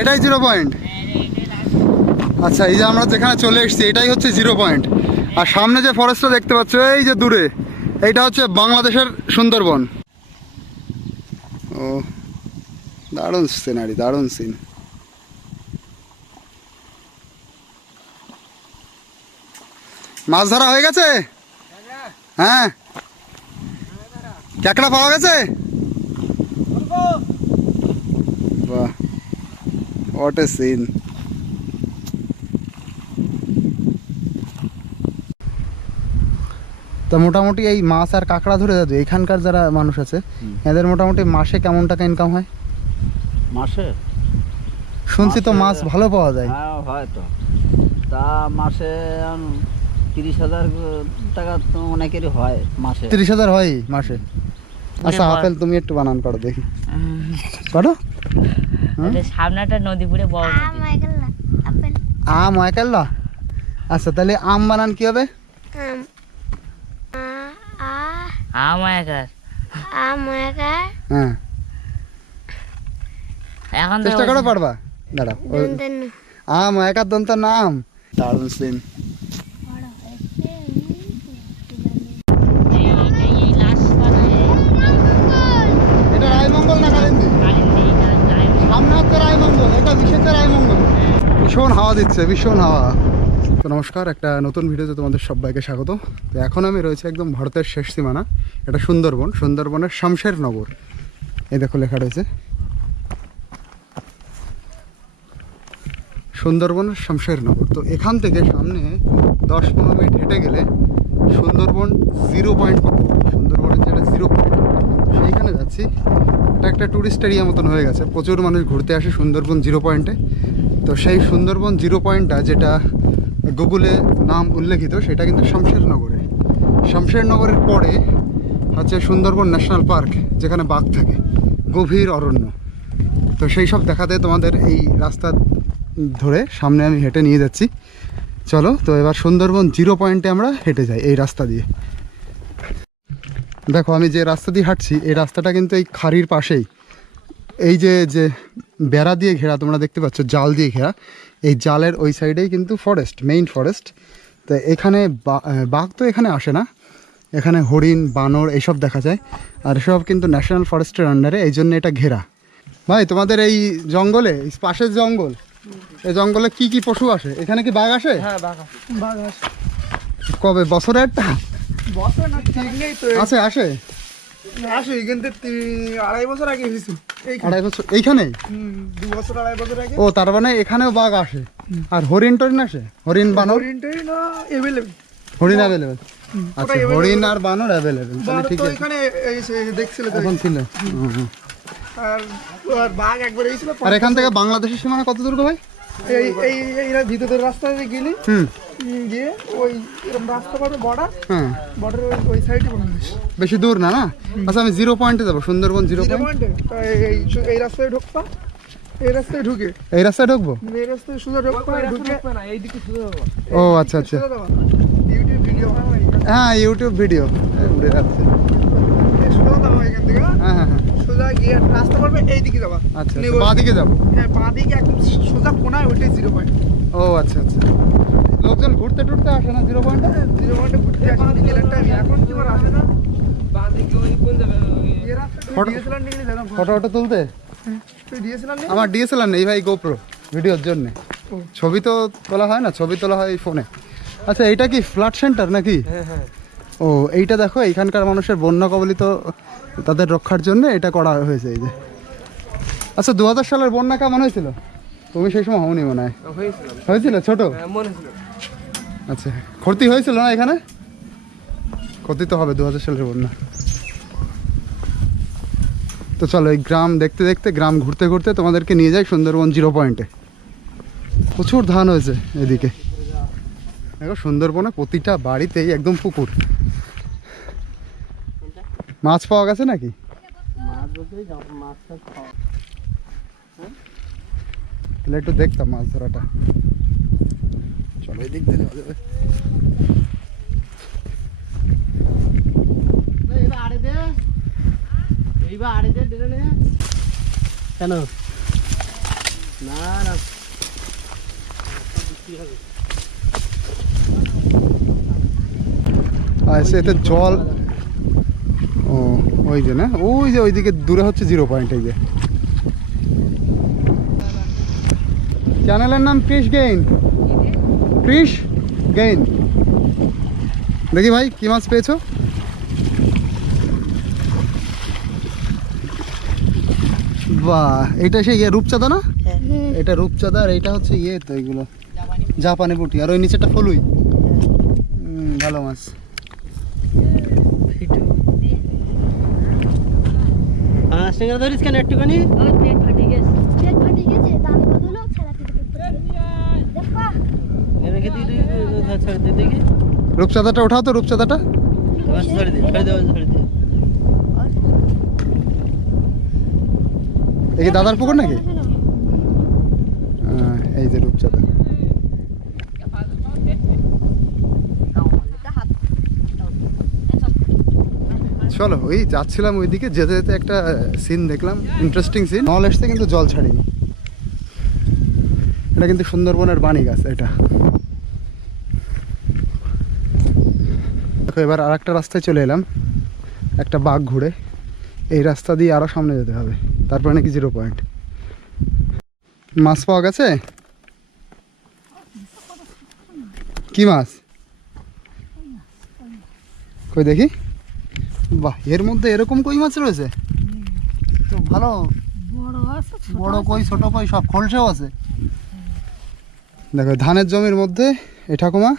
এটাই 0 পয়েন্ট। আচ্ছা, এই যে আমরা যেখানে চলে এসেছি এটাই হচ্ছে 0 পয়েন্ট। আর সামনে যে ফরেস্টটা দেখতে পাচ্ছ এই যে দূরে, এইটা হচ্ছে বাংলাদেশের সুন্দরবন। ও দারুণ সিনারি, দারুণ সিন। মাছ ধরা হয়ে গেছে? হ্যাঁ, ক্যাকড়া পাওয়া গেছে? বাহ, হোয়াট এ সিন। তো মোটামুটি এই মাছ আর কাঁকড়া ধরে দাদু এখানকার যারা মানুষ আছে এদের মোটামুটি মাসে কেমন টাকা ইনকাম হয়? মাসে শুনছি তো মাছ ভালো পাওয়া যায়। হ্যাঁ হয় তো, তা মাসে 30,000 টাকা তো অনেকেরই হয় মাসে। 30,000 হয় মাসে? আচ্ছা আপেল তুমি একটু বানান করো দেখি, করো। সামনে একটা নদী পুরে বড় নদী। আম একাল্লা। আচ্ছা তাহলে আম বানান কি হবে? হ্যাঁ, এখন চেষ্টা করো, পারবা? দাঁড়াও, আম একার দন্ত নাম। দারুণ সিন। এটা রায়মঙ্গল না কালিন্দী? সামনে হচ্ছে রায়মঙ্গল, এটা বিশেষ রায়মঙ্গল। ভীষণ হাওয়া দিচ্ছে, ভীষণ হাওয়া। তো নমস্কার, একটা নতুন ভিডিওতে তোমাদের সবাইকে স্বাগত। তো এখন আমি রয়েছে একদম ভারতের শেষ সীমানা, এটা সুন্দরবন, সুন্দরবনের শামশেরনগর। এই দেখো লেখা রয়েছে সুন্দরবনের শামশেরনগর। তো এখান থেকে সামনে 10-15 মিনিট হেঁটে গেলে সুন্দরবন 0 পয়েন্ট পাবো। সুন্দরবনের যেটা 0 পয়েন্ট সেইখানে যাচ্ছি। এটা একটা ট্যুরিস্ট এরিয়া মতন হয়ে গেছে, প্রচুর মানুষ ঘুরতে আসে সুন্দরবন 0 পয়েন্টে। তো সেই সুন্দরবন 0 পয়েন্টটা যেটা গুগলে নাম উল্লেখিত সেটা কিন্তু শামশেরনগরে। শামশেরনগরের পরে হচ্ছে সুন্দরবন ন্যাশনাল পার্ক, যেখানে বাঘ থাকে, গভীর অরণ্য। তো সেই সব দেখাতে তোমাদের এই রাস্তা ধরে সামনে আমি হেঁটে নিয়ে যাচ্ছি। চলো, তো এবার সুন্দরবন 0 পয়েন্টে আমরা হেঁটে যাই এই রাস্তা দিয়ে। দেখো আমি যে রাস্তা দিয়ে হাঁটছি এই রাস্তাটা কিন্তু এই খাড়ির পাশেই। এই যে যে বেড়া দিয়ে ঘেরা তোমরা দেখতে পাচ্ছ, জাল দিয়ে ঘেরা, এই জালের ওই সাইডেই কিন্তু ফরেস্ট, মেইন ফরেস্ট। তো এখানে বাঘ তো এখানে আসে না, এখানে হরিণ, বানর এইসব দেখা যায়। আর এসব কিন্তু ন্যাশনাল ফরেস্টের আন্ডারে, এই জন্য এটা ঘেরা। ভাই তোমাদের এই জঙ্গলে, এই পাশের জঙ্গল, এই জঙ্গলে কি কি পশু আসে? এখানে কি বাঘ আসে? হ্যাঁ বাঘ আসে। কবে? বছরে একটা? বছর না ঠিক নেই তো। আসে আসে আসে কিন্তু 2.5 বছর আগে এসেছিল। 2.5 বছর এইখানে? 2 বছর 2.5 বছর আগে। ও তার মানে এখানেও বাঘ আসে। আর হরিণ টরিণ আসে? হরিণ বানর? হরিণটাই না অ্যাভেলেবল। হরিণ অ্যাভেলেবেল? আচ্ছা, হরিণ আর বানর অ্যাভেলেবেল, তাহলে ঠিক তো আছে। এখানে এসে দেখছিল তো। এখন ছিল। আর আর বাঘ একবার এসেছিল। আর এখান থেকে বাংলাদেশের সীমানা কত দূর গো ভাই? এই এই এইরা ভিতরের রাস্তা দিয়ে গেলি, গিয়ে ওই এরকম রাস্তা পাবে বর্ডার, হ্যাঁ, বর্ডারের ওই সাইডে বাংলাদেশ। বেশি দূর না না? আচ্ছা আমি 0 পয়েন্টে যাবো, সুন্দরবন 0 পয়েন্ট। পয়েন্টে এই রাস্তায় ঢুকতাম, এই রাস্তায় ঢুকে এই রাস্তায় ঢুকবো? এই রাস্তায় সোজা ঢুকতাম, ঢুকে না এইদিকে সোজা যাবো। ও আচ্ছা আচ্ছা, ইউটিউব ভিডিও বানাই। হ্যাঁ ইউটিউব ভিডিও উড়ে যাচ্ছে। সোজা যাবো এখান থেকে, হ্যাঁ হ্যাঁ হ্যাঁ, সোজা গিয়ে রাস্তা পড়বে এইদিকে যাবা। আচ্ছা বাঁ দিকে যাবো? হ্যাঁ বাঁ দিকে একদম সোজা কোনায় ওইটাই 0 পয়েন্ট। ও আচ্ছা আচ্ছা, লোকজন ঘুরতে টুরতে আসে না 0 পয়েন্টে? 0 পয়েন্টে ঘুরতে আসে বিকেলের টাইম, এখন কি বার আসে না। বাঁ দিকে ওই কোন যাবে এই রাস্তাটা ডিএসএলআর নিয়ে গেলে দাদা ফটো ফটো তুলতে? তুই ডিএসএলআর নিয়ে? আমার ডিএসএলআর নেই ভাই, গোপ্রো ভিডিওর জন্য। ছবি তো তোলা হয় না, ছবি তোলা হয় ফোনে। আচ্ছা এইটা কি ফ্লাড সেন্টার নাকি? হ্যাঁ হ্যাঁ। ও এইটা দেখো, এইখানকার মানুষের বন্যা কবলিত তাদের রক্ষার জন্য এটা করা হয়েছে এই যে। আচ্ছা 2000 সালের বন্যা কেমন হয়েছিল? তুমি সেই সময় হওনি মনে হয়? হয়েছিল ছোট? আচ্ছা, ক্ষতি হয়েছিল না এখানে? ক্ষতি তো হবে 2000 সালের বন্যা। তো চলো এই গ্রাম দেখতে দেখতে, গ্রাম ঘুরতে ঘুরতে তোমাদেরকে নিয়ে যাই সুন্দরবন 0 পয়েন্টে। প্রচুর ধান হয়েছে এদিকে দেখো। সুন্দরবনে প্রতিটা বাড়িতেই একদম পুকুর। মাছ পাওয়া গেছে নাকি? তাহলে একটু দেখতাম মাছ ধরাটা। চলো এই দিক দিয়ে যাওয়া যাবে। কেন না না আচ্ছা এতে জল, ও ওই যে না, ওই যে ওইদিকে দূরে হচ্ছে 0 পয়েন্ট। এই যে চ্যানেলের নাম ফিশ গেইন, ফিশ গেইন। দেখি ভাই কি মাছ পেয়েছো? বাহ, এটা সেই রূপচাঁদা না? এটা রূপচাঁদা আর এটা হচ্ছে ইয়ে তো, এইগুলো জাপানি পুঁটি, আর ওই নিচেটা ফলুই। ভালো মাছ। ধরিস কেন একটুখানি? পেট ফাটে গেছে। দেখি রূপচাঁদাটা ওঠাও তো, রূপচাঁদাটা। এই কি দাদার পুকুর নাকি? এই যে রূপচাঁদা। চলো, ওই যাচ্ছিলাম ওইদিকে, যেতে যেতে একটা সিন দেখলাম, ইন্টারেস্টিং সিন। নল এসছে কিন্তু জল ছাড়িনি। এটা কিন্তু সুন্দরবনের বাণী গাছ এটা। দেখো এবার আর একটা রাস্তায় চলে এলাম, একটা বাঘ ঘুরে। এই রাস্তা দিয়ে আরও সামনে যেতে হবে, তারপরে নাকি 0 পয়েন্ট। মাছ পাওয়া গেছে? কি মাছ? কই দেখি। বাহ, এর মধ্যে এরকম কই মাছ রয়েছে তো ভালো। বড় কই, ছোট কই, সব খোলসাও আছে। দেখো ধানের জমির মধ্যে এই ঠাকুমা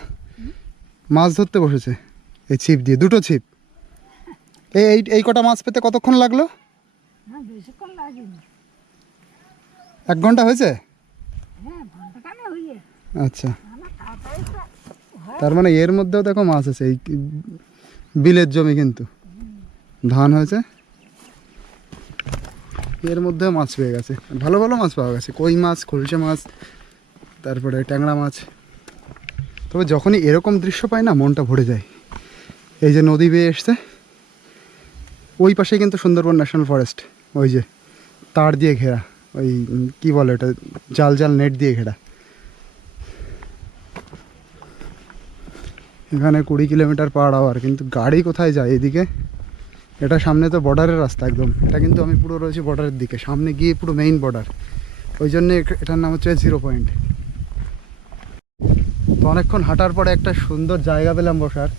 মাছ ধরতে বসেছে এই ছিপ দিয়ে, 2টো ছিপ। এই কটা মাছ পেতে কতক্ষণ লাগলো? 1 ঘন্টা হয়েছে? আচ্ছা, তার মানে এর মধ্যেও দেখো মাছ আছে। এই বিলের জমি কিন্তু ধান হয়েছে, এর মধ্যেও মাছ পেয়ে গেছে। ভালো ভালো মাছ পাওয়া গেছে, কই মাছ, খলসে মাছ, তারপরে ট্যাংরা মাছ। তবে যখনই এরকম দৃশ্য পাই না, মনটা ভরে যায়। এই যে নদী বেয়ে এসছে, ওই পাশে কিন্তু সুন্দরবন ন্যাশনাল ফরেস্ট। ওই যে তার দিয়ে ঘেরা, ওই কি বলে ওটা, জাল জাল নেট দিয়ে ঘেরা। এখানে 20 কিলোমিটার পার আওয়ার, কিন্তু গাড়ি কোথায় যায় এদিকে? এটা সামনে তো বর্ডারের রাস্তা একদম। এটা কিন্তু আমি পুরো রয়েছি বর্ডারের দিকে, সামনে গিয়ে পুরো মেইন বর্ডার। ওই জন্যে এটার নাম হচ্ছে 0 পয়েন্ট। তো অনেকক্ষণ হাঁটার পরে একটা সুন্দর জায়গা পেলাম বসার।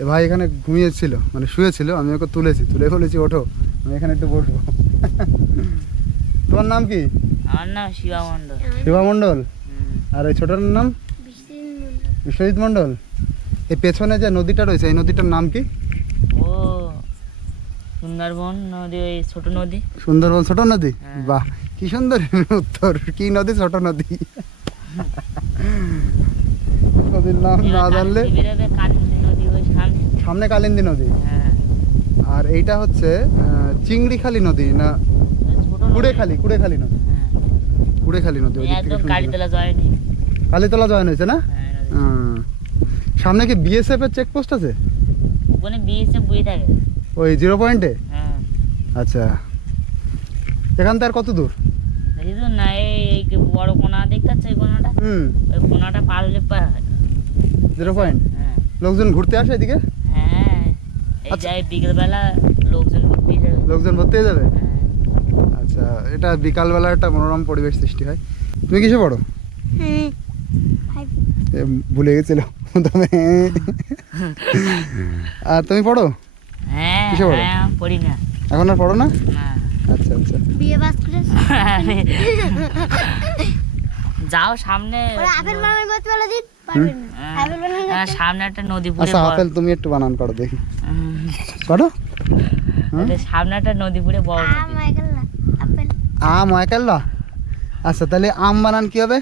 এ ভাই এখানে ঘুমিয়েছিল, মানে শুয়েছিল, আমি ওকে তুলেছি, তুলে বলেছি ওঠো, আমি এখানে একটু বসবো। তোমার নাম কি? আমার নাম শিবা মণ্ডল। শিবা মণ্ডল। আর এই ছোটর নাম? বিশ্বজিৎ মণ্ডল। এই পেছনে যে নদীটা রয়েছে, এই নদীটার নাম কি? ও সুন্দরবন নদী, ওই ছোট নদী। সুন্দরবন ছোট নদী। হ্যাঁ। বাহ, কি সুন্দর উত্তর। কি নদী? ছোট নদী। নদীর নাম না জানলে। বেরোবে কালিন্দী নদী, ওই সামনে। সামনে কালিন্দী নদী। হ্যাঁ, আর এইটা হচ্ছে চিংড়িখালি নদী না ওই ছোট নদী। কুড়েখালি নদী। হ্যাঁ, কুড়েখালি নদী। ওই দিক থেকে একদম শুনতে কালীতলা জয়নি। পাই। কালীতলা জয়েন হয়েছে না? হ্যাঁ, নদী। সামনে কি বিএসএফ এর চেকপোস্ট আছে? ওখানে বিএসএ বই থাকে। ওই 0 পয়েন্টে? হ্যাঁ, আচ্ছা, এখান থেকে আর কত দূর? বেশি দূর না, এই বড় কোনা দেখতে পাচ্ছ, এই কোনাটা, ওই কোনাটা পার হলে 0 পয়েন্ট। হ্যাঁ লোকজন ঘুরতে আসে এদিকে? হ্যাঁ, এই আচ্ছা। যাই বিকেলবেলা লোকজন ঘুরতে যাবে। লোকজন ভর্তি হয়ে যাবে? হ্যাঁ, আচ্ছা, এটা বিকালবেলা একটা মনোরম পরিবেশ সৃষ্টি হয়। তুমি কিসে পড়ো? এ, ভুলে গেছিল তুমি। আর তুমি পড়ো? হ্যাঁ, কিসে পড়ো? হ্যাঁ, পড়ি না। এখন আর পড়ো না? না। আচ্ছা আচ্ছা। বিয়ে বাস করে যাও সামনে। ওরা আপেল বানানোর মত বলে দিন পারবেন না। আপেল বানানোর হ্যাঁ, সামনে একটা নদী পুরে আচ্ছা, আপেল তুমি একটু বানান করো দেখি, করো। সামনে একটা নদী পুরে বড় নদী। আম আইগেল না আপেল আম একাল্লা। আচ্ছা, তাহলে আম বানান কি হবে?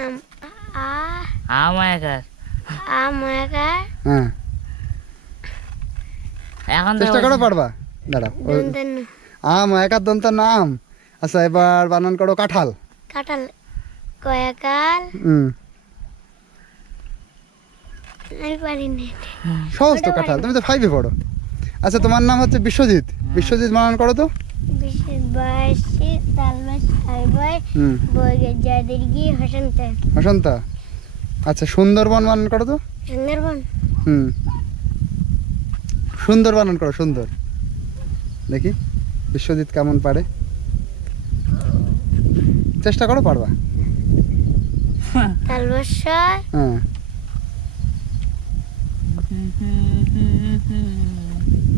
আম আ আমায়াকার। আম আইগা হ্যাঁ, এখন তো চেষ্টা করো, পারবা? দাঁড়াও, দেন আম একার দন্ত নাম। আচ্ছা, এবার বানান করো কাঁঠাল। কাঁঠাল কয়াকাল আমি পারি না। সহজ তো কাঁঠাল, তুমি তো 5-এ পড়ো। আচ্ছা, তোমার নাম হচ্ছে বিশ্বজিৎ। বিশ্বজিৎ বানান করো তো। বাসি তালবাস আইবাই হুম বইগে যাদের গিয়ে হাসনতে হাসন্তা। আচ্ছা সুন্দরবন বানান করো তো। সুন্দরবন হুম সুন্দর বানান করো, সুন্দর। দেখি বিশ্বজিৎ কেমন পারে, চেষ্টা করো, পারবা। তালবাস হ্যাঁ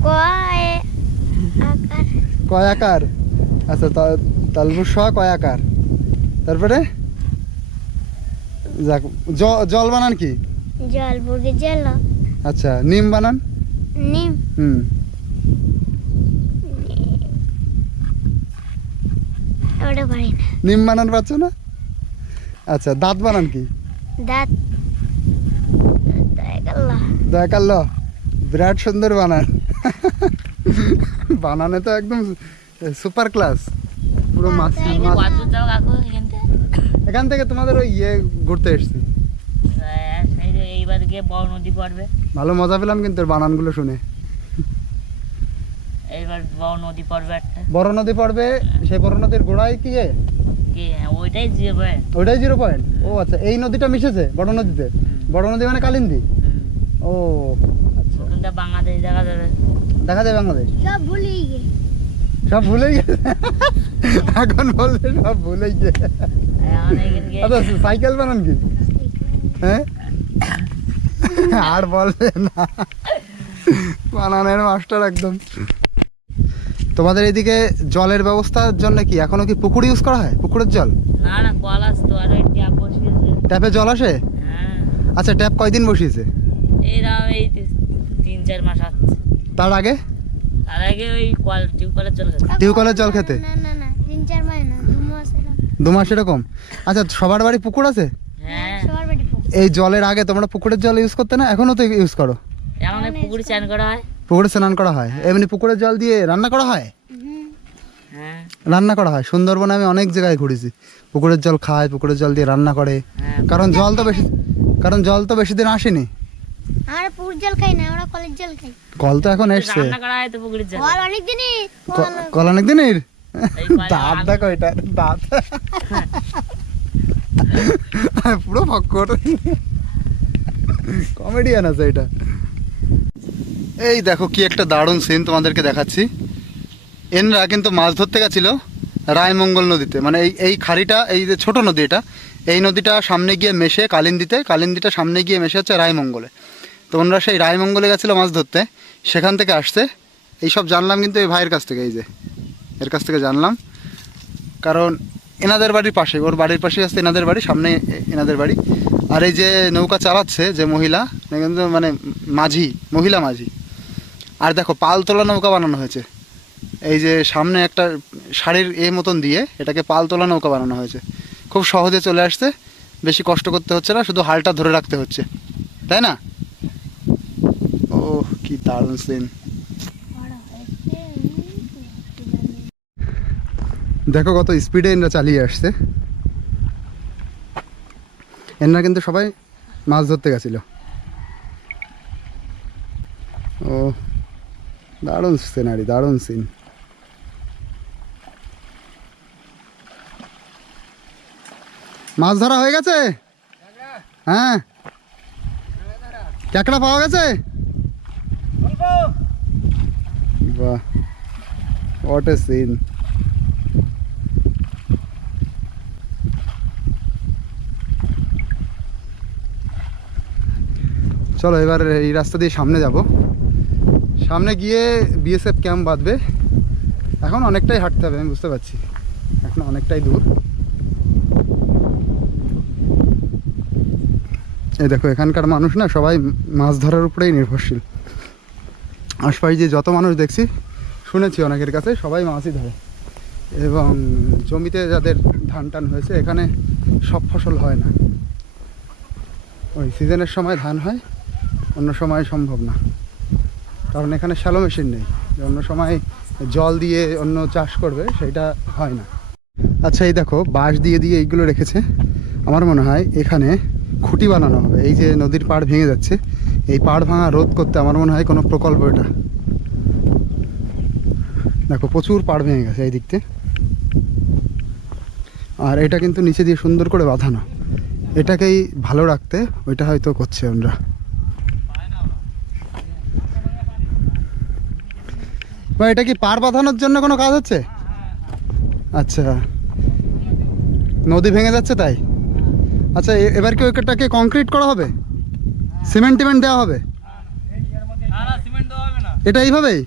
কয় আকার কয় আকার। আচ্ছা তালবুস কয় আকার। তারপরে যাক, জল বানান কি? জল বইগে জল আচ্ছা নিম বানান। নিম হুম ওটা পারি না। নিম বানান পাচ্ছ না? আচ্ছা দাঁত বানান কি? দাঁত দেখাল্লা দেখাল, বিরাট সুন্দর বানান। বানানে তো একদম সুপার ক্লাস, পুরো মাছ। কত দূর যাও কাকু এখান থেকে? এখান থেকে তোমাদের ওই ঘুরতে এসছি। এই যে এইবার গিয়ে বড় নদী পড়বে, ভালো মজা পেলাম কিন্তু এর বানানগুলো শুনে। এইবার বড় নদী পড়বে একটা। বড় নদী পড়বে, সেই বড় নদীর গোড়ায় কি কি ওইটাই যাবে। ওইটাই 0 পয়েন্ট। ও আচ্ছা, এই নদীটা মিশেছে বড় নদীতে। বড় নদী মানে কালিন্দী। ও আচ্ছা, ওখানটা বাংলাদেশ দেখা যাবে। দেখা যায় বাংলাদেশ। সব ভুলেই গে সব ভুলেই গেছে এখন বলছে সব ভুলেই গেছে। এখন এখান গিয়ে আচ্ছা সাইকেল বানান কি? হ্যাঁ আর বলবে না, বানানের মাস্টার একদম। তোমাদের এদিকে জলের ব্যবস্থার জন্য কি এখনো কি পুকুর ইউজ করা হয়? পুকুরের জল, না না কল আসতো আর ওই ট্যাপ বসিয়েছে। ট্যাপে জল আসে? হ্যাঁ আচ্ছা ট্যাপ কয়দিন বসিয়েছে? এইরকম এই 3-4 মাস আসছে। তার আগে তার আগে ওই কল টিউবওয়েলের জল খেতে। টিউবওয়েলের জল খেতে? না না না 3-4 মাস না 2 মাস এরকম 2 মাস এরকম। আচ্ছা সবার বাড়ি পুকুর আছে? হ্যাঁ সবার বাড়ি পুকুর। এই জলের আগে তোমরা পুকুরের জল ইউজ করতে না? এখনো তো ইউজ করো? এখন এই পুকুরে চান করা হয়। পুকুরে স্নান করা হয়, এমনি পুকুরের জল দিয়ে রান্না করা হয়? হুম হ্যাঁ রান্না করা হয়। সুন্দরবনে আমি অনেক জায়গায় ঘুরেছি, পুকুরের জল খায়, পুকুরের জল দিয়ে রান্না করে। হ্যাঁ কারণ জল তো বেশি দিন আসেনি। আমরা পুকুর জল খাই না, আমরা কলের জল খাই। কল তো এখন এসছে। রান্না করা হয় তো পুকুরের জল। কল অনেক দিনই কল অনেক দিনের। এই কল দাঁত দেখো, এটা দাঁত পুরো ফক্কর, কমেডিয়ান আছে এটা। এই দেখো কি একটা দারুণ সিন তোমাদেরকে দেখাচ্ছি। এনরা কিন্তু মাছ ধরতে গেছিল রায়মঙ্গল নদীতে, মানে এই খাড়িটা, এই যে ছোট নদী এটা, এই নদীটা সামনে গিয়ে মেশে কালিন্দিটা সামনে গিয়ে মেশে হচ্ছে রায়মঙ্গলে। তো ওনারা সেই রায়মঙ্গলে গেছিলো মাছ ধরতে, সেখান থেকে আসছে। এইসব জানলাম কিন্তু এই ভাইয়ের কাছ থেকে, এই যে এর কাছ থেকে জানলাম। কারণ এনাদের বাড়ির পাশে, ওর বাড়ির পাশে আসছে এনাদের বাড়ি, সামনে এনাদের বাড়ি। আর এই যে নৌকা চালাচ্ছে যে মহিলা, কিন্তু মানে মহিলা মাঝি। আর দেখো পাল তোলা নৌকা বানানো হয়েছে, এই যে সামনে একটা শাড়ির মতন দিয়ে এটাকে পাল তোলা নৌকা বানানো হয়েছে। খুব সহজে চলে আসছে, বেশি কষ্ট করতে হচ্ছে না, শুধু হালটা ধরে রাখতে হচ্ছে, তাই না? ও কি দারুণ সিন। দেখো কত স্পিডে এনরা চালিয়ে আসছে। এনরা কিন্তু সবাই মাছ ধরতে গেছিল। ও দারুণ সিনারি, দারুণ সিন। মাছ ধরা হয়ে গেছে? হ্যাঁ, কাঁকড়া পাওয়া গেছে? বাহ, হোয়াট এ সিন। চলো এবার এই রাস্তা দিয়ে সামনে যাব। সামনে গিয়ে বিএসএফ ক্যাম্প বাঁধবে। এখন অনেকটাই হাঁটতে হবে, আমি বুঝতে পারছি, এখন অনেকটাই দূর। এই দেখো এখানকার মানুষ না সবাই মাছ ধরার উপরেই নির্ভরশীল। আশপাশে যে যত মানুষ দেখছি, শুনেছি অনেকের কাছে, সবাই মাছই ধরে। এবং জমিতে যাদের ধান টান হয়েছে, এখানে সব ফসল হয় না, ওই সিজনের সময় ধান হয়, অন্য সময় সম্ভব না, কারণ এখানে শ্যালো মেশিন নেই, অন্য সময় জল দিয়ে অন্য চাষ করবে, সেটা হয় না। আচ্ছা এই দেখো বাঁশ দিয়ে এইগুলো রেখেছে। আমার মনে হয় এখানে খুঁটি বানানো হবে। এই যে নদীর পাড় ভেঙে যাচ্ছে, এই পাড় ভাঙা রোধ করতে আমার মনে হয় কোনো প্রকল্প এটা, দেখো প্রচুর পাড় ভেঙে গেছে এই দিক থেকে। আর এটা কিন্তু নিচে দিয়ে সুন্দর করে বাঁধানো, এটাকেই ভালো রাখতে ওইটা হয়তো করছে ওরা। বা এটা কি পার বাঁধানোর জন্য কোনো কাজ হচ্ছে? আচ্ছা, নদী ভেঙে যাচ্ছে তাই। আচ্ছা, এবার কি ওইটাকে কংক্রিট করা হবে, সিমেন্ট টিমেন্ট দেওয়া হবে? এটা এইভাবেই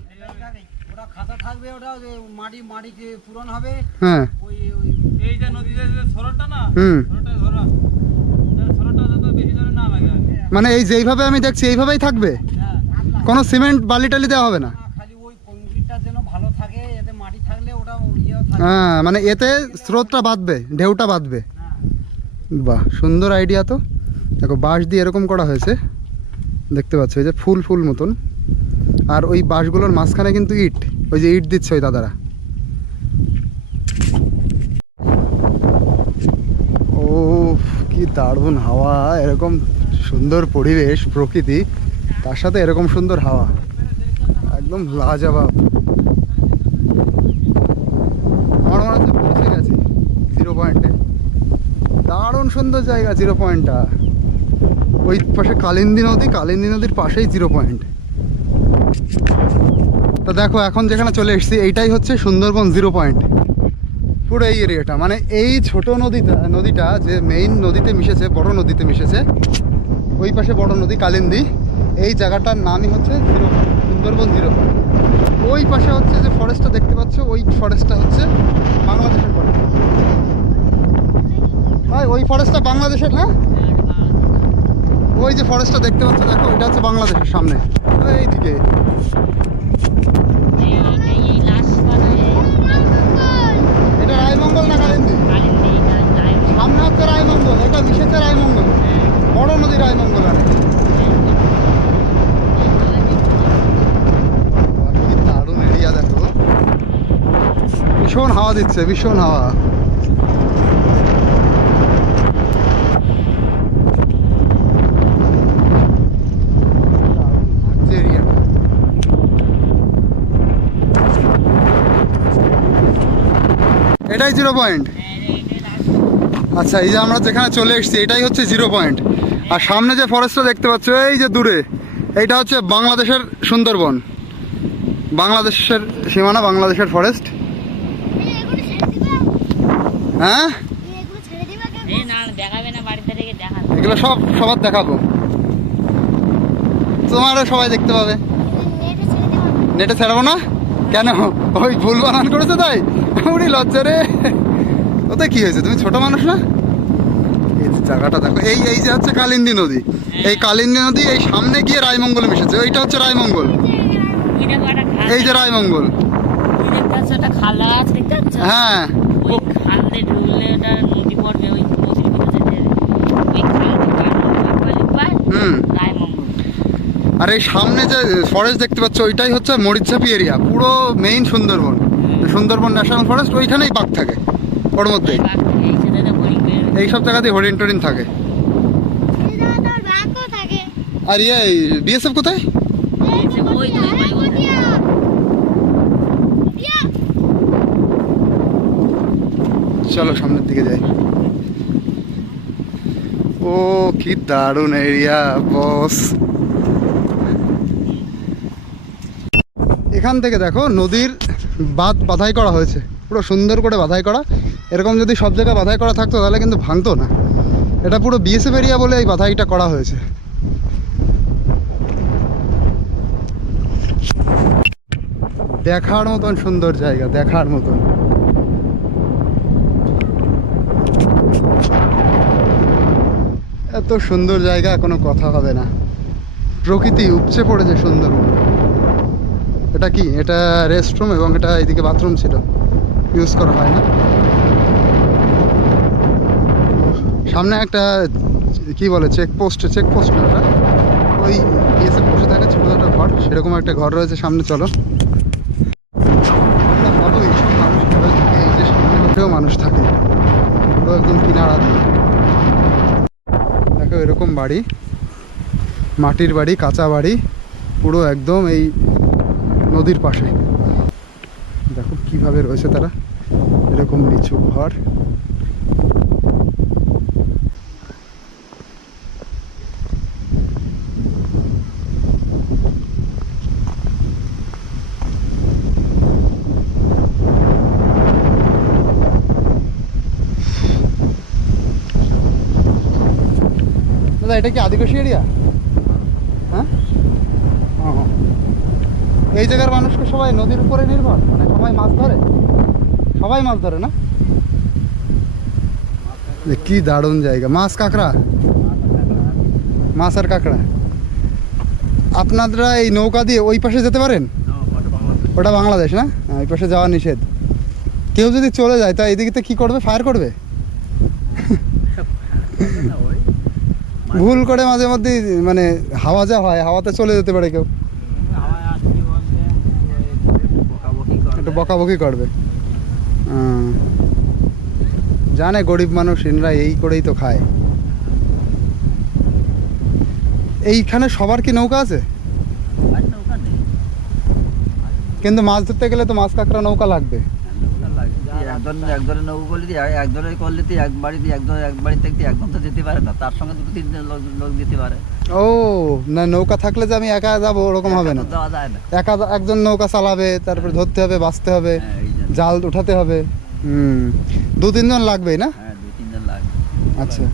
ওটা খাতা থাকবে, ওটা মাটি পূরণ হবে। হ্যাঁ, এই যে নদীতে যে সরটা না, হুম, সরটা যত বেশি ধরে না লাগে আর কি। মানে এই যেইভাবে আমি দেখছি এইভাবেই থাকবে, কোনো সিমেন্ট বালি টালি দেওয়া হবে না? খালি ওই কংক্রিটটা যেন ভালো থাকে, এতে মাটি থাকলে ওটা ইয়ে থাকে। হ্যাঁ, মানে এতে স্রোতটা বাঁধবে, ঢেউটা বাঁধবে। বাহ, সুন্দর আইডিয়া তো। দেখো বাঁশ দিয়ে এরকম করা হয়েছে, দেখতে পাচ্ছ এই যে ফুল ফুল মতন। আর ওই বাঁশগুলোর মাঝখানে কিন্তু ইট, ওই যে ইট দিচ্ছে ওই দাদারা। ও কি দারুণ হাওয়া, এরকম সুন্দর পরিবেশ প্রকৃতি, তার সাথে এরকম সুন্দর হাওয়া, একদম লাজবাব। আমার মনে হচ্ছে পৌঁছে গেছি 0 পয়েন্টে। দারুণ সুন্দর জায়গা 0 পয়েন্টটা। ওই পাশে কালিন্দী নদী, কালিন্দী নদীর পাশেই 0 পয়েন্ট। তো দেখো এখন যেখানে চলে এসেছি এইটাই হচ্ছে সুন্দরবন 0 পয়েন্ট। পুরো এই এরিয়াটা, মানে এই ছোট নদীটা যে মেইন নদীতে মিশেছে, বড় নদীতে মিশেছে, ওই পাশে বড় নদী কালিন্দী, এই জায়গাটার নামই হচ্ছে 0 পয়েন্ট, সুন্দরবন 0 পয়েন্ট। ওই পাশে হচ্ছে যে ফরেস্টটা দেখতে পাচ্ছ, ওই ফরেস্টটা হচ্ছে বাংলাদেশের ফরেস্ট। ভাই ওই ফরেস্টটা বাংলাদেশের না? ওই যে ফরেস্টটা দেখতে পাচ্ছ, দেখো ওইটা হচ্ছে বাংলাদেশের সামনে এইদিকে। এটা রায়মঙ্গল না কালিন্দী? সামনে হচ্ছে রায়মঙ্গল, এটা মিশেছে রায়মঙ্গল, বড় নদী রায়মঙ্গল। আর কি দারুণ এরিয়া দেখো, ভীষণ হাওয়া দিচ্ছে, ভীষণ হাওয়া। এটাই 0 পয়েন্ট। আচ্ছা, এই যে আমরা যেখানে চলে এসেছি এটাই হচ্ছে 0 পয়েন্ট। আর সামনে যে ফরেস্টটা দেখতে পাচ্ছ এই যে দূরে, এইটা হচ্ছে বাংলাদেশের সুন্দরবন, বাংলাদেশের সীমানা, বাংলাদেশের ফরেস্ট। হ্যাঁ, এগুলো সবার দেখাবো, তোমারও সবাই দেখতে পাবে। নেটে ছাড়াবো না কেন? ওই ভুল বানান করেছে তাই? উড়ি লজ্জা রে, ওতে কি হয়েছে, তুমি ছোট মানুষ না? এই জায়গাটা দেখো, এই যে হচ্ছে কালিন্দী নদী, এই কালিন্দী নদী এই সামনে গিয়ে রায়মঙ্গল মিশেছে, ওইটা হচ্ছে রায়মঙ্গল, এই যে রায়মঙ্গল। হ্যাঁ, আর এই সামনে যে ফরেস্ট দেখতে পাচ্ছ ওইটাই হচ্ছে মরিচঝাপি এরিয়া, পুরো main Sundarban, Sundarban national forest. ওইখানেই বাঘ থাকে, ওর মধ্যে এইসব জায়গাতেই হরিণ টরিণ থাকে। আর ইয়ে বিএসএফ কোথায়? চলো সামনের দিকে যাই। ও কি দারুণ এরিয়া বস। এখান থেকে দেখো নদীর বাঁধাই করা হয়েছে, পুরো সুন্দর করে বাঁধাই করা। এরকম যদি সব জায়গায় বাঁধাই করা থাকতো তাহলে কিন্তু ভাঙতো না। এটা পুরো বিএসএফ এরিয়া বলে এই বাঁধাইটা করা হয়েছে। দেখার মতন সুন্দর জায়গা, দেখার মতন। এত সুন্দর জায়গা, কোনো কথা হবে না। প্রকৃতি উপচে পড়েছে সুন্দরবন। এটা কি? এটা রেস্টরুম এবং এটা এদিকে বাথরুম ছিল, ইউজ করা হয় না। সামনে একটা কি বলে চেকপোস্ট না, ওটা ওই বিএসএফ বসে থাকে ছোটো ছোটো ঘর, সেরকম একটা ঘর রয়েছে সামনে। চলো ভালো, এইসব মানুষ ঘরে থাকে, এই যে সামনে ঘরেও মানুষ থাকে, পুরো একদম কিনারা দিয়ে। দেখো এরকম বাড়ি, মাটির বাড়ি, কাঁচা বাড়ি, পুরো একদম এই নদীর পাশে। দেখো কিভাবে রয়েছে তারা, এরকম নিচু ঘর। দাদা এটা কি আদিবাসী এরিয়া? হ্যাঁ, ও, এই জায়গার মানুষকে সবাই নদীর উপরে নির্ভর, মানে সবাই মাছ ধরে, সবাই মাছ ধরে না? কি দারুণ জায়গা, মাছ কাঁকড়া, মাছ আর কাঁকড়া। আপনারা এই নৌকা দিয়ে ওই পাশে যেতে পারেন? ওটা বাংলাদেশ না? হ্যাঁ, ওই পাশে যাওয়া নিষেধ। কেউ যদি চলে যায় তা এদিকে কি করবে? ফায়ার করবে? ভুল করে মাঝে মধ্যে মানে হাওয়া যা হয়, হাওয়াতে চলে যেতে পারে কেউ, একটু বকাবকি করবে। জানে গরিব মানুষ, এনরা এই করেই তো খায়। এইখানে সবার কি নৌকা আছে? কিন্তু মাছ ধরতে গেলে তো মাছ কাঁকড়া নৌকা লাগবে। একজনের নৌকো করলে একজনের করলে এক বাড়িতে এক বাড়ি থেকে একজন তো যেতে পারে না, তার সঙ্গে 2-3 লোক যেতে পারে। ও না, নৌকা থাকলে যে আমি একা যাবো ওরকম হবে না, যাওয়া যায় না। একজন নৌকা চালাবে, তারপরে ধরতে হবে, বাঁচতে হবে, জাল উঠাতে হবে। 2-3 জন লাগবেই না? হ্যাঁ, 2-3 জন লাগে। আচ্ছা,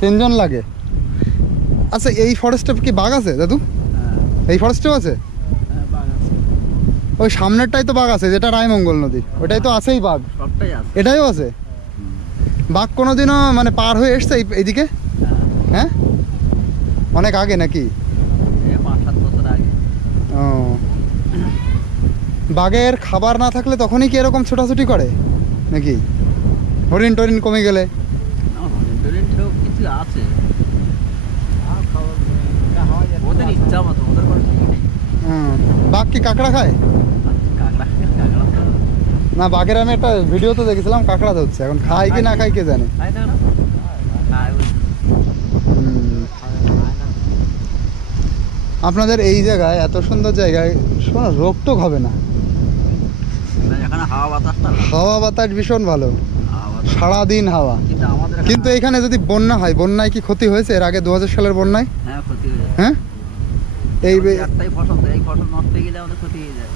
3 জন লাগে। আচ্ছা, এই ফরেস্টে কি বাঘ আছে দাদু? এই ফরেস্টেও আছে? ওই সামনেরটাই তো বাঘ আছে, যেটা রায়মঙ্গল নদী, ওটাই তো আছেই বাঘ। সবটাই আছে। এটাইও আছে বাঘ? কোনোদিনও মানে পার হয়ে এসছে এইদিকে? হ্যাঁ, অনেক আগে নাকি? 5-7 বছর আগে। ও, বাঘের খাবার না থাকলে তখনই কি এরকম ছোটাছুটি করে নাকি? হরিণ টরিণ কমে গেলে? কিছু আছে, ওদের ইচ্ছা মতো, ওদের কোনো ঠিক নেই। বাঘ কি কাঁকড়া খায়? কাঁকড়া না, বাঘের আমি একটা ভিডিওতে দেখেছিলাম কাঁকড়া ধরছে, এখন খায় কি না খায় কে জানে। খায় না, খায় ওই। আপনাদের এই জায়গায়, এত সুন্দর জায়গায় শোনো, রোগটোক হবে না। এখানে হাওয়া বাতাসটা, হাওয়া বাতাস ভীষণ ভালো, সারাদিন হাওয়া। কিন্তু এখানে যদি বন্যা হয়, বন্যায় কি ক্ষতি হয়েছে এর আগে 2000 সালের বন্যায়? হ্যাঁ, ক্ষতি হয়ে যায়। হ্যাঁ, একটাই ফসল, এই ফসল নষ্ট হয়ে গেলে আমাদের ক্ষতি হয়ে যায়।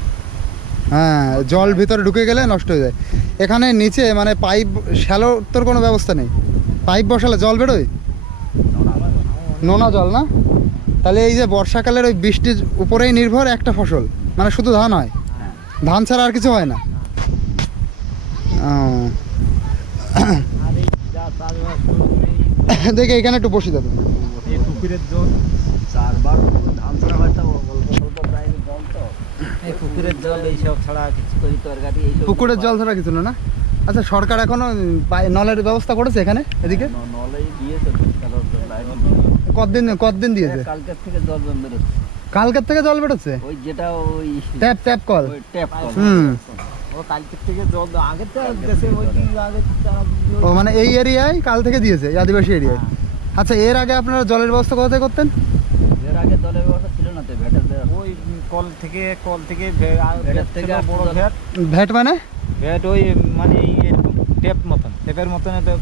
হ্যাঁ, জল ভিতরে ঢুকে গেলে নষ্ট হয়ে যায়। এখানে নিচে মানে পাইপ, শ্যালো তোর কোনো ব্যবস্থা নেই, পাইপ বসালে জল বেরোয়, নোনা জল না? তাহলে এই যে বর্ষাকালের ওই বৃষ্টির উপরেই নির্ভর একটা ফসল, মানে শুধু ধান হয়, ধান ছাড়া আর কিছু হয় না। দেখে এখানে একটু বসি দেবে। পুকুরের জল 4বার ধান ছাড়া হয়তো অল্প স্বল্প প্রায় জল, তো এই পুকুরের জল এইসব ছাড়া কিছু করি তরকারি, এইসব পুকুরের জল ছাড়া কিছু না? আচ্ছা, সরকার এখনো নলের ব্যবস্থা করেছে এখানে এদিকে? নলেই দিয়েছে, কতদিন দিয়েছে? কালকের থেকে জল বেরোচ্ছে। কালকের থেকে জল বেরোচ্ছে? ওই যেটা ওই ট্যাপ কল। ট্যাপ কল। ও কালকের থেকে জল আগে তো দেশে ওই আগে ও মানে এই এরিয়ায় কাল থেকে দিয়েছে, এই আদিবাসী এরিয়ায়। আচ্ছা, এর আগে আপনারা জলের ব্যবস্থা কোথায় করতেন? এর আগে জলের ব্যবস্থা ছিল না তো, ভেটের ওই কল থেকে ভেটের থেকে বড় জল। ভ্যাট মানে? ভেট ওই মানে এরকম টেপ মতন, টেপের মতন একটা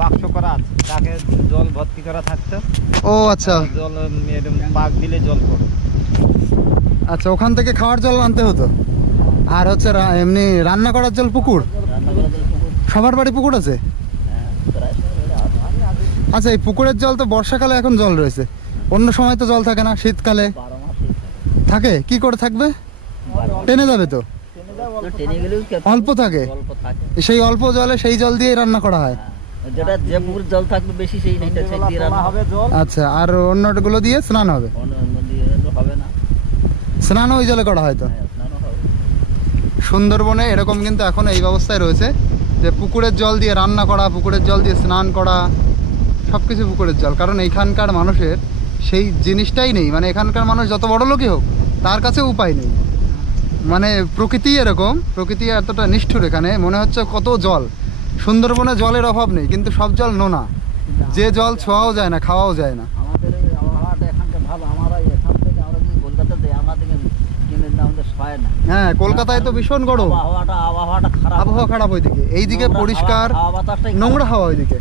বাক্স করা আছে, তাকে জল ভর্তি করা থাকতো। ও আচ্ছা, জল এরকম পাক দিলে জল পড়ে। আচ্ছা, ওখান থেকে খাওয়ার জল আনতে হতো। আর হচ্ছে এমনি রান্না করার জল পুকুর? রান্না করা জল পুকুর। সবার বাড়ি পুকুর আছে? হ্যাঁ, প্রায় সবাই। আচ্ছা, এই পুকুরের জল তো বর্ষাকালে এখন জল রয়েছে, অন্য সময় তো জল থাকে না, শীতকালে 12 মাস থাকে। কি করে থাকবে? টেনে যাবে তো? টেনে গেলেও অল্প থাকে, অল্প থাকে। সেই অল্প জলে সেই জল দিয়ে রান্না করা হয়। যেটা যে পুকুর জল থাকবে বেশি, সেই দিয়ে রান্না হবে। জল আচ্ছা, আর অন্যগুলো দিয়ে স্নান হবে? অন্য দিয়ে হবে না, স্নান ওই জলে করা হয় তো? হ্যাঁ, স্নানও হবে। সুন্দরবনে এরকম কিন্তু এখন এই ব্যবস্থায় রয়েছে যে পুকুরের জল দিয়ে রান্না করা, পুকুরের জল দিয়ে স্নান করা, সব কিছু পুকুরের জল। কারণ এইখানকার মানুষের সেই জিনিসটাই নেই, মানে এখানকার মানুষ যত বড় লোকই হোক তার কাছে উপায় নেই। মানে প্রকৃতি এরকম, প্রকৃতি এতটা নিষ্ঠুর, এখানে মনে হচ্ছে কত জল। সুন্দরবনে জলের অভাব নেই, কিন্তু সব জল নোনা, যে জল ছোঁয়াও যায় না, খাওয়াও যায় না। আমাদের এই আবহাওয়াটা এখানকার ভাব, আমরা এখান থেকে আমরা যদি কলকাতা যাই, আমরা থেকে কিনে আমাদের 100 হয় না। হ্যাঁ, কলকাতায় তো ভীষণ গরম, আবহাওয়াটা খারাপ। আবহাওয়া খারাপ ওইদিকে, এইদিকে নোংরা পরিষ্কার, হাওয়া বাতাসটাই নোংরা হাওয়া ওইদিকে,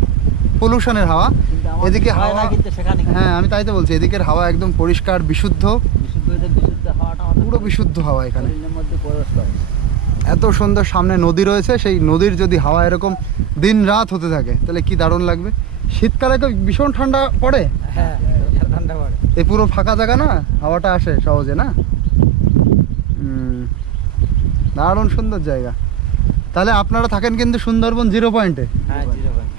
পলিউশনের হাওয়া। কিন্তু আমাদের এদিকে হয় না হাওয়া, কিন্তু সেখানে হ্যাঁ আমি তাই তো বলছি, এদিকের হাওয়া একদম পরিষ্কার, বিশুদ্ধ, বিশুদ্ধ হাওয়াটা আমাদের পুরো বিশুদ্ধ হাওয়া এখানে। শরীরের মধ্যে প্রবেশ করে। এত সুন্দর সামনে নদী রয়েছে, সেই নদীর যদি হাওয়া এরকম দিন রাত হতে থাকে তাহলে কি দারুণ লাগবে। শীতকালে তো ভীষণ ঠান্ডা পড়ে, হ্যাঁ ঠান্ডা পড়ে। এই পুরো ফাঁকা জায়গা না, হাওয়াটা আসে সহজে না। দারুণ সুন্দর জায়গা। তাহলে আপনারা থাকেন কিন্তু সুন্দরবন 0 পয়েন্টে। হ্যাঁ 0 পয়েন্ট।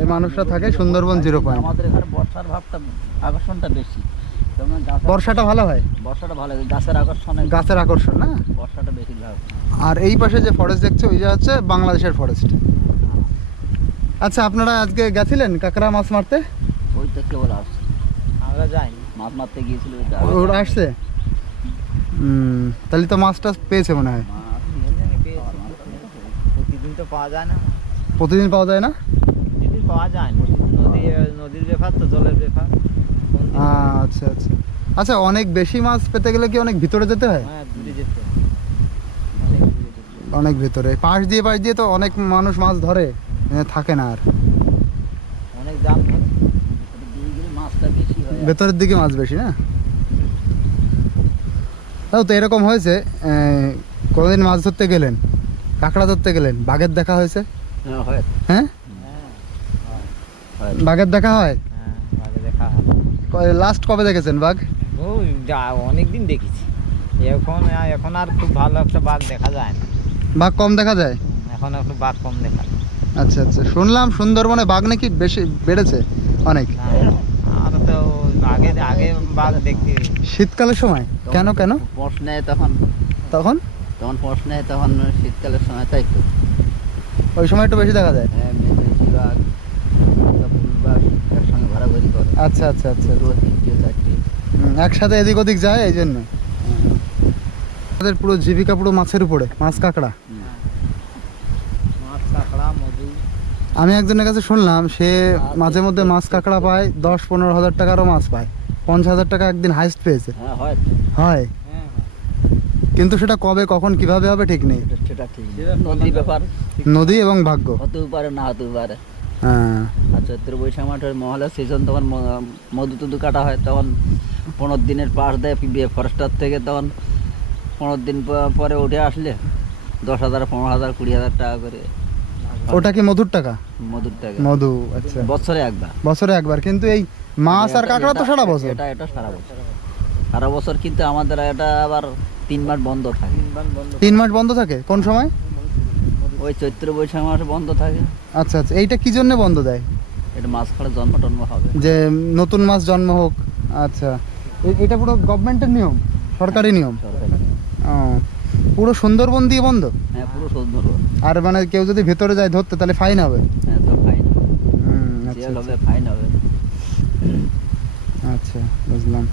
এই মানুষরা থাকে সুন্দরবন 0 পয়েন্ট। আমাদের এখানে বর্ষার ভাবটা আকর্ষণটা বেশি। যেমন বর্ষাটা ভালো হয়, বর্ষাটা ভালো, গাছের আকর্ষণে গাছের আকর্ষণ না। বর্ষাটা বেশি ভালো। আর এই পাশে যে ফরেস্ট দেখছো, ওই যে হচ্ছে বাংলাদেশের ফরেস্ট। আচ্ছা, আপনারা আজকে গেছিলেন কাঁকড়া মাছ মারতে? ওই তো কেবল আসছে, আমরা যাইনি। মাছ মারতে গিয়েছিল ওরা আসছে? তাহলে তো মাছ টাছ পেয়েছে মনে হয়। প্রতিদিন তো পাওয়া যায় না। প্রতিদিন পাওয়া যায় না? প্রতিদিন পাওয়া যায় না। নদীর ব্যাপার তো, জলের ব্যাপার। আচ্ছা আচ্ছা আচ্ছা, অনেক বেশি মাছ পেতে গেলে কি অনেক ভিতরে যেতে হয়? হ্যাঁ দূরে যেতে হয়। অনেক ভিতরে, পাশ দিয়ে তো অনেক মানুষ মাছ ধরে, থাকে না আর। অনেক দাম ধরে। মাছটা বেশি হয়। ভেতরের দিকে মাছ বেশি না? তাও তো এরকম হয়েছে, কোনোদিন মাছ ধরতে গেলেন, কাঁকড়া ধরতে গেলেন, বাঘের দেখা হয়েছে? হ্যাঁ হয়। হ্যাঁ, হয়। বাঘের দেখা হয়? হ্যাঁ আগে দেখা হয়। লাস্ট কবে দেখেছেন বাঘ? ও অনেক দিন দেখেছি। এখন আর খুব ভালো একটা বাঘ দেখা যায় না। বাঘ কম দেখা যায়? এখন একটু বাঘ কম দেখা যায়। আচ্ছা আচ্ছা, শুনলাম সুন্দরবনে বাঘ নাকি বেশি বেড়েছে অনেক। না, আর তো আগে আগে বাঘ দেখতে। শীতকালের সময় কেন কেন পোষ নেয় তখন, তখন পোষ নেয় তখন শীতকালের সময়, তাই তো। ওই সময় একটু বেশি দেখা যায়। হ্যাঁ, মেঘেশি বাঘ, ফুল বাঘ একসঙ্গে ঘোরাঘুরি করে। আচ্ছা আচ্ছা আচ্ছা, 2, 3, 4। একসাথে এদিক ওদিক যায়, এই জন্য। আমাদের পুরো জীবিকা পুরো মাছের উপরে, মাছ কাঁকড়া। মাছ কাঁকড়া মধু। আমি একজনের কাছে শুনলাম, সে মাঝে মধ্যে মাছ কাঁকড়া পায় 10-15 হাজার টাকারও মাছ পায়, 50 হাজার টাকা একদিন হাইস্ট পেয়েছে। হ্যাঁ হয়। হয়, হ্যাঁ কিন্তু সেটা কবে কখন কিভাবে হবে ঠিক নেই। সেটা ঠিক। নদীর ব্যাপার, নদী এবং ভাগ্য। হতেও পারে না হতেও পারে। হ্যাঁ, আর চৈত্র বৈশাখ মাঠের মহলের সিজন তখন মধু টুধু কাটা হয়, তখন 15 দিনের পাস দেয় ফরেস্টার থেকে, তখন 15 দিন পরে উঠে আসলে 10,000, 15,000, 20,000 টাকা করে ওটা কি মধুর টাকা? মধুর টাকা। মধু, আচ্ছা। বছরে একবার। বছরে একবার, কিন্তু এই মাছ আর কাঁকড়া তো সারা বছর। এটা সারা বছর, সারা বছর। কিন্তু আমাদের এটা আবার 3 মাস বন্ধ থাকে। 3 মাস বন্ধ থাকে? কোন সময়? ওই চৈত্র বৈশাখ মাসে বন্ধ থাকে। আচ্ছা আচ্ছা, এইটা কি জন্য বন্ধ দেয়? এটা মাছ খাওয়ার জন্ম টন্ম হবে, যে নতুন মাছ জন্ম হোক। আচ্ছা, এটা পুরো গভর্নমেন্টের নিয়ম, সরকারি নিয়ম। সরকারি। ও, পুরো সুন্দরবন দিয়ে বন্ধ? হ্যাঁ পুরো সুন্দর। আর মানে কেউ যদি ভেতরে যায় ধরতে তাহলে ফাইন হবে? হ্যাঁ তো ফাইন আচ্ছা জেল হবে, আচ্ছা ফাইন হবে। আচ্ছা, বুঝলাম।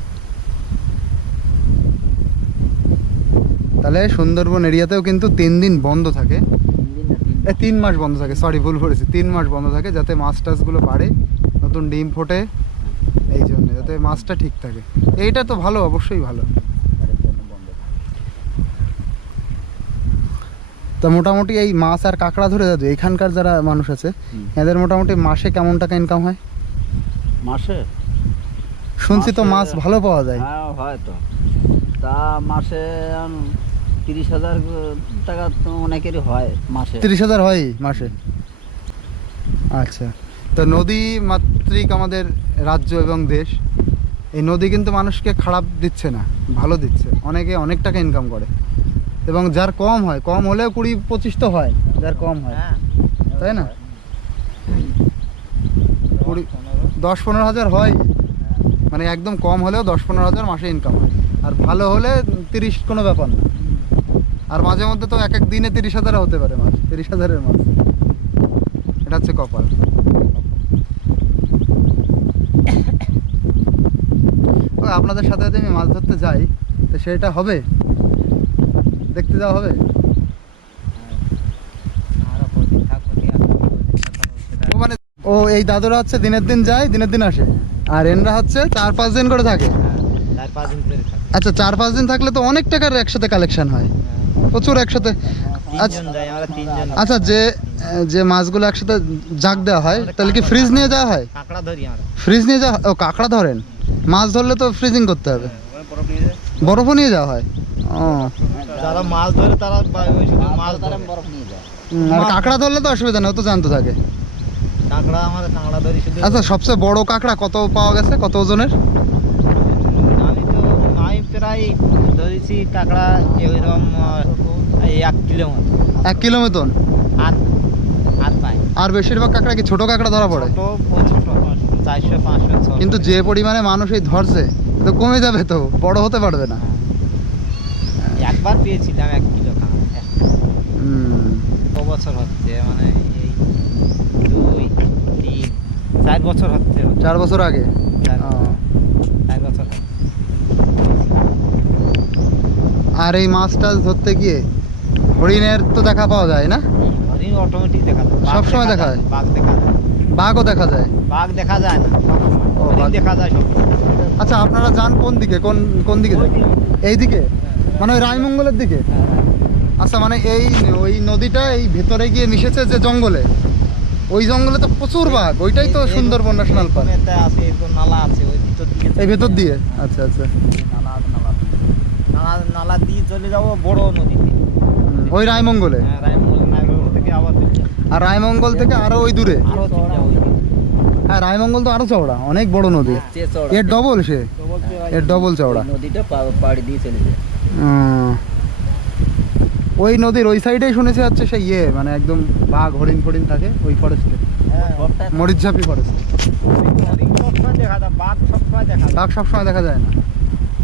তাহলে সুন্দরবন এরিয়াতেও কিন্তু 3 দিন বন্ধ থাকে, 3 মাস বন্ধ থাকে, সরি ভুল করেছি, 3 মাস বন্ধ থাকে, যাতে মাছ টাছগুলো বাড়ে, নতুন ডিম ফোটে, এই জন্য যাতে মাছটা ঠিক থাকে। এইটা তো ভালো, অবশ্যই ভালো। তা মোটামুটি এই মাছ আর কাঁকড়া ধরে দাদু এখানকার যারা মানুষ আছে, এদের মোটামুটি মাসে কেমন টাকা ইনকাম হয়? মাসে শুনছি তো মাছ ভালো পাওয়া যায়। হ্যাঁ হয় তো। তা মাসে 30,000 টাকা তো অনেকেরই হয় মাসে। 30,000 হয় মাসে? আচ্ছা, তো নদী মাতৃক আমাদের রাজ্য এবং দেশ, এই নদী কিন্তু মানুষকে খারাপ দিচ্ছে না, ভালো দিচ্ছে। অনেকে অনেক টাকা ইনকাম করে, এবং যার কম হয়, কম হলেও 20-25 তো হয়, যার কম হয়, হ্যাঁ তাই না? 10-15 হাজার হয়, মানে একদম কম হলেও 10-15 হাজার মাসে ইনকাম হয়, আর ভালো হলে 30 কোনো ব্যাপার না। আর মাঝে মধ্যে তো এক এক দিনে 30,000 হতে পারে মাছ, 30,000-এর মাছ। এটা হচ্ছে কপাল। ও, আপনাদের সাথে যদি আমি মাছ ধরতে যাই তো সেটা হবে, দেখতে যাওয়া হবে? আরো কদিন থাকো, ও মানে, ও এই দাদুরা হচ্ছে দিনের দিন যায়, দিনের দিন আসে, আর এনরা হচ্ছে 4-5 দিন করে থাকে। 4-5 দিন ধরে থাকে। আচ্ছা 4-5 দিন থাকলে তো অনেক টাকার একসাথে কালেকশন হয়, প্রচুর একসাথে। আচ্ছা তিনজন যাই আমরা, তিনজন আচ্ছা, যে মাছগুলো একসাথে জাগ দেওয়া হয় তাহলে কি ফ্রিজ নিয়ে যাওয়া হয়? কাঁকড়া ধরি আমরা। ফ্রিজ নিয়ে যাওয়া, ও কাঁকড়া ধরেন। মাছ ধরলে তো ফ্রিজিং করতে হবে, বরফও নিয়ে যাওয়া হয়। ও যারা মাছ ধরে তারা ওই শুধু মাছ ধরে, বরফ নিয়ে যায়। আর কাঁকড়া ধরলে তো অসুবিধা নেই, ও তো জানতে থাকে। কাঁকড়া আমরা কাঁকড়া ধরি শুধু। আচ্ছা সবচেয়ে বড় কাঁকড়া কত পাওয়া গেছে, কত ওজনের? আমি প্রায় ধরেছি কাঁকড়া এরকম 1 কিলো মতো। 1 কিলো মতন? আর আর পাই। আর বেশিরভাগ কাঁকড়া কি ছোট কাঁকড়া ধরা পড়ে? ছোট 400, 500, 600। কিন্তু যে পরিমাণে মানুষ এই ধরছে তো কমে যাবে, তো বড় হতে পারবে না। একবার পেয়েছিলাম 1 কিলো কাঁকড়া। হুম। বছর হচ্ছে, মানে এই 2, 3, 4 বছর হচ্ছে। 4 বছর আগে? ও। 4 বছর হচ্ছে। আর এই মাছটা ধরতে গিয়ে হরিণের তো দেখা পাওয়া যায় না? হরিণ অটোমেটিক দেখা যায়। বাঘ সবসময় দেখা যায়? বাঘ দেখা যায়। বাঘও দেখা যায়? বাঘ দেখা যায় না, ও, হরিণ বাঘ- দেখা যায় সব। আচ্ছা আপনারা যান কোন দিকে, কোন দিকে যান? এই দিকে, মানে ওই রায়মঙ্গলের দিকে? আচ্ছা, মানে ওই নদীটা এই ভেতরে গিয়ে মিশেছে যে জঙ্গলে, ওই জঙ্গলে তো প্রচুর বাঘ, ওইটাই তো সুন্দরবন ন্যাশনাল পার্ক। এতে আছে, এরকম নালা আছে ওই ভিতর দিকে। এই ভেতর দিয়ে? আচ্ছা আচ্ছা। নালা দিয়ে চলে যাবো বড় নদীতে। ওই রায়মঙ্গলে? রায়মঙ্গল থেকে আবার চলে যাবো। আর রায়মঙ্গল থেকে আরো ওই দূরে? আরো চলে যাবো ওই দিকে। হ্যাঁ, রায়মঙ্গল তো আরো চওড়া, অনেক বড় নদী। এর ডবল, এর ডবল চওড়া। নদীটা পাড়ি দিয়ে চলে যায়। ওই নদীর ওই সাইডেই শুনেছি হচ্ছে সেই মানে একদম বাঘ হরিণ ফরিণ থাকে ওই ফরেস্টে, মরিচঝাপি ফরেস্ট। হরিণ সবসময় দেখা যায়, বাঘ সবসময় দেখা যায়। বাঘ সবসময় দেখা যায় না?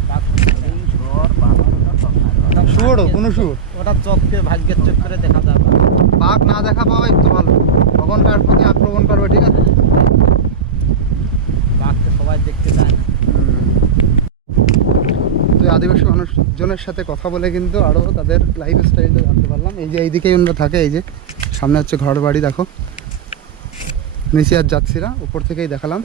বাঘ, হরিণ, ঝড়, বানর ওটা সবসময়। শুয়োরও, কোনো শুয়োর? ওটা চোখকে, ভাগ্যের চোখ করে দেখা যায়। বাঘ না দেখা পাওয়াই তো ভালো, তখন কার প্রতি আক্রমণ করবে, ঠিক আছে? বাঘকে সবাই দেখতে চায় না। তো এই আদিবাসী মানুষজনের সাথে কথা বলে কিন্তু আরও তাদের লাইফ স্টাইলটা জানতে পারলাম। এই যে এইদিকেই ওনারা থাকে, এই যে সামনে হচ্ছে ঘর বাড়ি, দেখো। নিচে আর যাচ্ছি না, উপর থেকেই দেখালাম।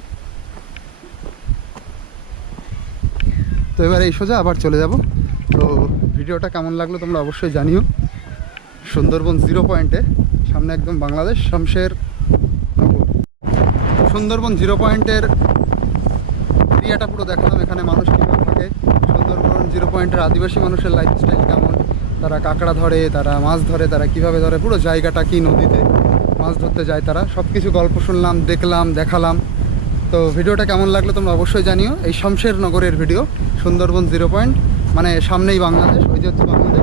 তো এবার এই সোজা আবার চলে যাব। তো ভিডিওটা কেমন লাগলো তোমরা অবশ্যই জানিও। সুন্দরবন 0 পয়েন্টে, সামনে একদম বাংলাদেশ, শমশের। সুন্দরবন 0 পয়েন্টের এরিয়াটা পুরো দেখালাম, এখানে মানুষ কীভাবে থাকে, সুন্দরবন 0 পয়েন্টের আদিবাসী মানুষের লাইফস্টাইল কেমন, তারা কাঁকড়া ধরে, তারা মাছ ধরে, তারা কিভাবে ধরে, পুরো জায়গাটা কি, নদীতে মাছ ধরতে যায় তারা, সব কিছু গল্প শুনলাম, দেখলাম, দেখালাম। তো ভিডিওটা কেমন লাগলো তোমরা অবশ্যই জানিও। এই শমশের নগরের ভিডিও, সুন্দরবন 0 পয়েন্ট, মানে সামনেই বাংলাদেশ, ওই যে হচ্ছে বাংলাদেশ।